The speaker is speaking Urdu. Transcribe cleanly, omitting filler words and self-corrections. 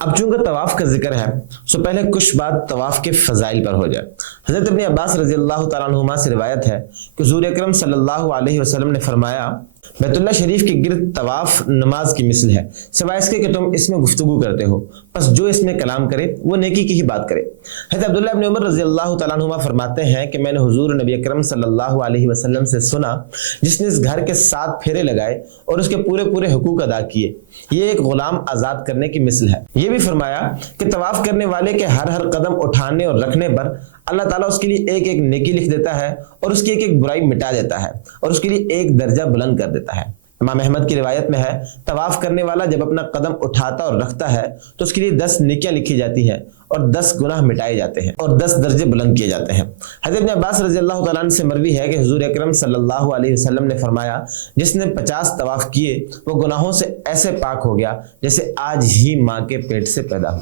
اب چونکہ طواف کا ذکر ہے تو پہلے کچھ بات طواف کے فضائل پر ہو جائے۔ حضرت ابن عباس رضی اللہ تعالیٰ عنہما سے روایت ہے کہ حضور اکرم صلی اللہ علیہ وسلم نے فرمایا بیت اللہ شریف کے گرد طواف نماز کی مثل ہے، سوائے اس کے کہ تم اس میں گفتگو کرتے ہو، پس جو اس میں کلام کرے وہ نیکی کی ہی بات کرے۔ حضرت عبداللہ ابن عمر رضی اللہ تعالیٰ عنہما فرماتے ہیں کہ میں نے حضور نبی اکرم صلی اللہ علیہ وسلم سے سنا، جس نے اس گھر کے 7 پھیرے لگائے اور اس کے پورے حقوق ادا کیے، یہ ایک غلام آزاد کرنے کی مثل ہے۔ یہ بھی فرمایا کہ طواف کرنے والے کے ہر قدم اٹھانے اور رکھنے پر اللہ تعالیٰ اس کے لیے ایک نیکی لکھ دیتا ہے اور اس کی ایک برائی مٹا دیتا ہے اور اس کے لیے ایک درجہ بلند کر دیتا ہے۔ امام احمد کی روایت میں ہے طواف کرنے والا جب اپنا قدم اٹھاتا اور رکھتا ہے تو اس کے لیے 10 نیکیاں لکھی جاتی ہیں اور 10 گناہ مٹائے جاتے ہیں اور 10 درجے بلند کیے جاتے ہیں۔ حضرت ابن عباس رضی اللہ تعالیٰ عنہ سے مروی ہے کہ حضور اکرم صلی اللہ علیہ وسلم نے فرمایا جس نے 50 طواف کیے وہ گناہوں سے ایسے پاک ہو گیا جیسے آج ہی ماں کے پیٹ سے پیدا ہوا۔